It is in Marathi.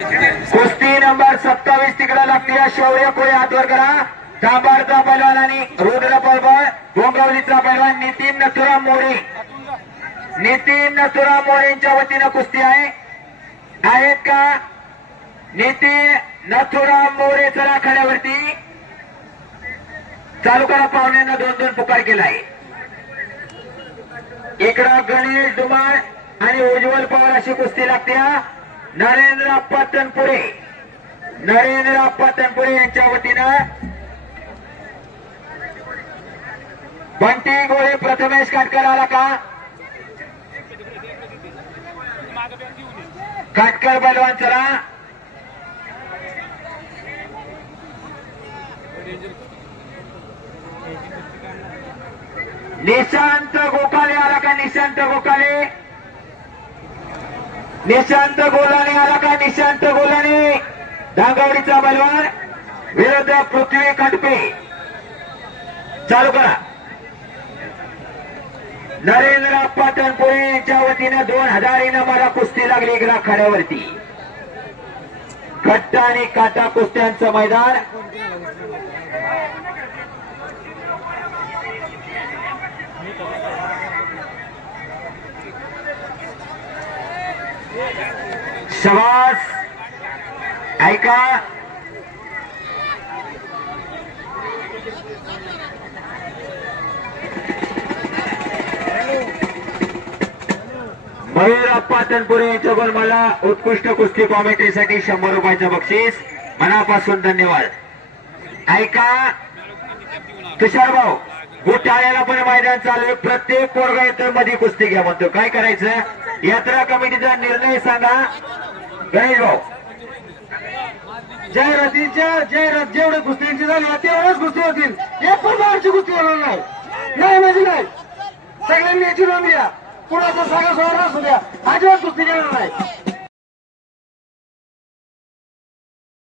कुस्ती नंबर 27 तिकडे लागते. शौर्य कोळी हातवर करा. चांबारचा पैलवान आणि रुद्र पैलवान, डोंगवलीचा पैलवान नितीन नथुराम मोरे. नितीन नथुराम मोरेंच्या वतीनं कुस्ती आहे. आहेत का नितीन नथुराम मोरे? चला खड्यावरती चालू करा. पाहुण्यांना 2-2 पुकार केलाय. इकडं गणेश धुमाळ आणि उज्ज्वल पवार अशी कुस्ती लागते. नरेंद्र अप्पा तनपुरे, नरेंद्र अप्पा तनपुरे यांच्या वतीनं बंटी गोळे, प्रथमेश काटकर आला का? काटकर बलवान चला. निशांत गोकाले आला का? निशांत गोकाले, निशांत गोलाने आला का? निशांत गोलाने धांगवडीचा बलवान विरुद्ध पृथ्वी खटपे. चालू करा. नरेंद्र अप्पा तनपुरे यांच्या वतीनं 2000 नंबरला कुस्ती लागली इकडे खड्यावरती. घट्ट आणि काटा कुस्त्यांचं मैदान. शबास. ऐका मयूर अप्पा तनपुरे यांच्या पण मला उत्कृष्ट कुस्ती कॉमेंट्रीसाठी 100 रुपयाचं बक्षीस. मनापासून धन्यवाद. ऐका तुषार भाऊ, गुठाळ्याला पण मैदान चालू आहे. प्रत्येक पोरगा येतं मध्ये कुस्ती घ्या म्हणतो. काय करायचं? यात्रा कमिटीचा निर्णय सांगा. गणेश भाऊ, जाहिरातीच्या जाहिरात जेवढे कुस्त्यांची झाली तेवढ्याच कुस्ती होतील. एक पण बाहेरची कुस्ती होणार नाही. नाही म्हणजे नाही. सगळ्यांनी याची नोंद घ्या. कुणाचा सगळं सोडणार असू द्या. अजिबात कुस्ती घेणार नाही.